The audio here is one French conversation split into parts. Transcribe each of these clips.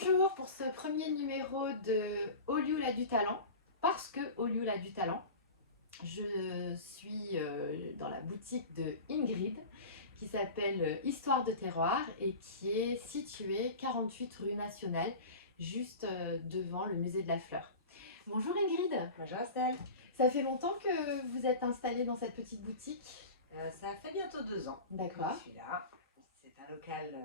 Bonjour pour ce premier numéro de Olioul a du talent. Parce que Olioul a du talent, je suis dans la boutique de Ingrid qui s'appelle Histoire de terroir et qui est située 48 rue Nationale, juste devant le musée de la Fleur. Bonjour Ingrid. Bonjour Estelle. Ça fait longtemps que vous êtes installée dans cette petite boutique? Ça fait bientôt 2 ans que D'accord. je suis là. C'est un local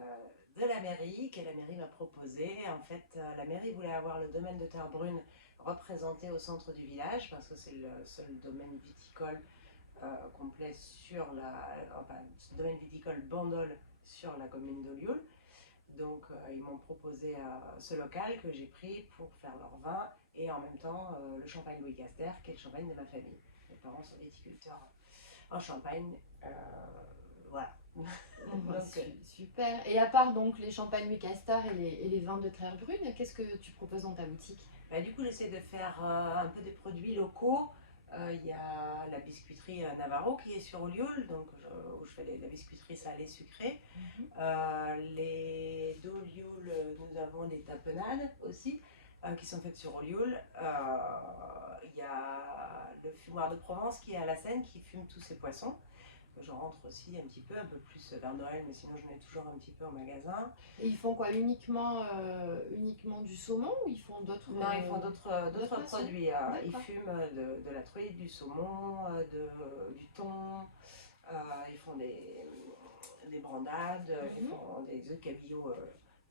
de la mairie que la mairie m'a proposé. En fait, la mairie voulait avoir le domaine de Terre Brune représenté au centre du village parce que c'est le seul domaine viticole complet sur ce domaine viticole Bandol sur la commune d'Olioul. Donc ils m'ont proposé ce local que j'ai pris pour faire leur vin et en même temps le champagne Louis Caster qui est le champagne de ma famille. Mes parents sont viticulteurs en Champagne. Voilà. Super. Et à part donc les champagnes Louis Castor et les vins de Terre Brune, qu'est-ce que tu proposes dans ta boutique? Du coup, j'essaie de faire un peu des produits locaux. Il y a la biscuiterie Navarro qui est sur Olioul, donc où je fais la biscuiterie salée sucrée. Les d'Olioul, nous avons des tapenades aussi qui sont faites sur Olioul. Il y a le fumoir de Provence qui est à la Seine qui fume tous ses poissons. Je rentre aussi un peu plus vers Noël, mais sinon je mets toujours un petit peu au magasin. Et ils font quoi? Uniquement du saumon ou ils font d'autres Non, ils font d'autres poissons? produits. Ils D'accord. fument de la truite, du saumon, du thon. Ils font des brandades, ils font des œufs cabillaud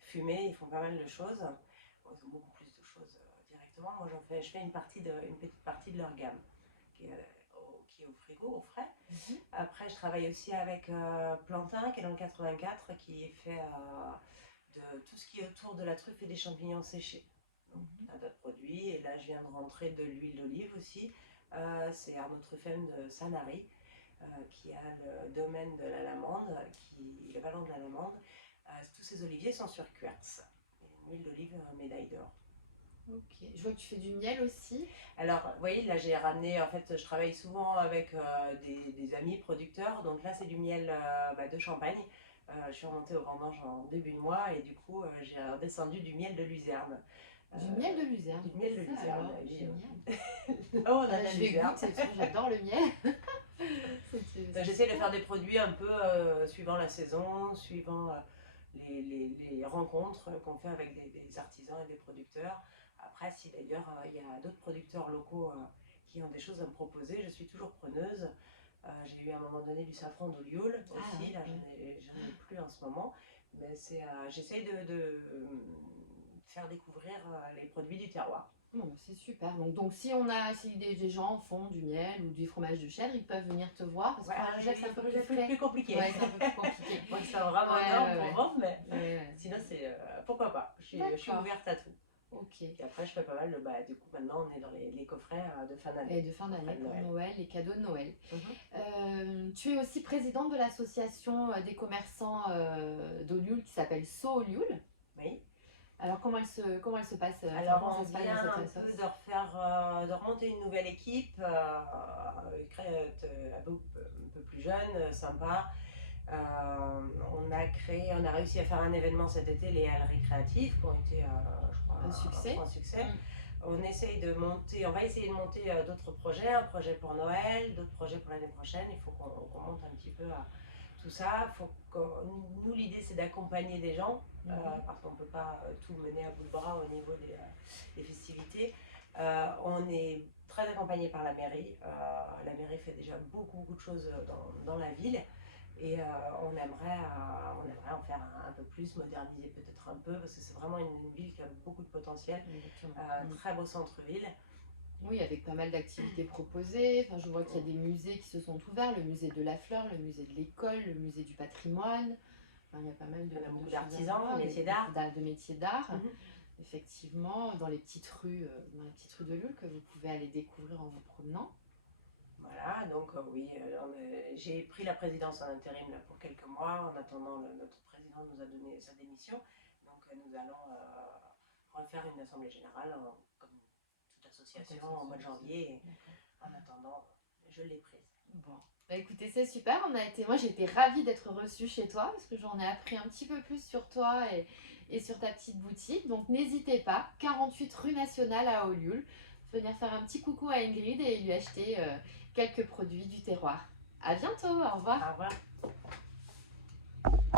fumés. Ils font pas mal de choses. Bon, ils ont beaucoup plus de choses directement. Moi, je fais une petite partie de leur gamme qui est, qui est au frigo, au frais. Après, je travaille aussi avec Plantin, qui est dans le 84, qui fait de tout ce qui est autour de la truffe et des champignons séchés. Donc, un tas de produits. Et là, je viens de rentrer de l'huile d'olive aussi. C'est Arnaud Truffen de Sanary, qui a le domaine de la Lamande, le vallon de la Lamande. Tous ces oliviers sont sur Querts. Une huile d'olive médaille d'or. Ok. Je vois que tu fais du miel aussi. Alors, vous voyez, là j'ai ramené, en fait, je travaille souvent avec des amis producteurs. Donc là, c'est du miel de Champagne. Je suis remontée au vendange en début de mois et du coup, j'ai redescendu du miel de luzerne. Du miel de luzerne. Du miel de Ça luzerne, alors, oui. génial. Là, on a de Bah, la je vais luzerne. goûter, parce que j'adore le miel. J'essaie de faire des produits un peu suivant la saison, suivant les rencontres qu'on fait avec des artisans et des producteurs. Après, si d'ailleurs il y a d'autres producteurs locaux qui ont des choses à me proposer, je suis toujours preneuse. J'ai eu à un moment donné du safran d'Olioul aussi, Ouais, là ouais. j'en ai plus en ce moment. Mais j'essaie de faire découvrir les produits du terroir. Bon, bah, c'est super. Donc si des gens font du miel ou du fromage de chèvre, ils peuvent venir te voir parce que Ouais, fromage de chèvre, c'est un peu plus c'est frais. plus compliqué. Ouais, c'est un peu plus compliqué. Moi, c'est vraiment Ouais, énorme ouais, pour ouais. vendre, mais Ouais. sinon, c'est pourquoi pas. Je suis D'accord. ouverte à tout. Ok. Puis après, je fais pas mal du coup, maintenant, on est dans les coffrets de fin d'année. Et de fin d'année Coffrets de pour Noël. Noël, les cadeaux de Noël. Mhm. Tu es aussi présidente de l'association des commerçants d'Olioul qui s'appelle So Olioul. Oui. Alors comment elle se passe enfin, Alors, comment ça on se passe vient dans un cette peu assoce? de remonter une nouvelle équipe, un peu plus jeune, sympa. On a réussi à faire un événement cet été, les Halles récréatives, qui ont été, je crois, Un un succès? franc succès. On va essayer de monter d'autres projets, un projet pour Noël, d'autres projets pour l'année prochaine. Il faut qu'on monte un petit peu à tout ça. Nous, l'idée, c'est d'accompagner des gens, parce qu'on ne peut pas tout mener à bout de bras au niveau des festivités. On est très accompagné par la mairie. La mairie fait déjà beaucoup de choses dans la ville. Et on aimerait en faire un peu plus, moderniser peut-être un peu, parce que c'est vraiment une ville qui a beaucoup de potentiel. Exactement. Très beau centre-ville. Oui, avec pas mal d'activités proposées. Enfin, je vois qu'il y a des musées qui se sont ouverts, le musée de la fleur, le musée de l'école, le musée du patrimoine. Enfin, il y a pas mal On a beaucoup de choses à d'artisans, voir, de métiers d'art. de métiers d'art. Mhm. Effectivement, dans les petites rues de Lille que vous pouvez aller découvrir en vous promenant. Voilà, donc oui, j'ai pris la présidence en intérim là, pour quelques mois. En attendant, notre président nous a donné sa démission. Donc nous allons refaire une assemblée générale, comme toute association, en mois de janvier. En attendant, je l'ai prise. Bon, bah écoutez, c'est super. Moi, j'ai été ravie d'être reçue chez toi parce que j'en ai appris un petit peu plus sur toi et sur ta petite boutique. Donc, n'hésitez pas, 48 rue Nationale à Olioul, venir faire un petit coucou à Ingrid et lui acheter quelques produits du terroir. À bientôt, au revoir. Au revoir.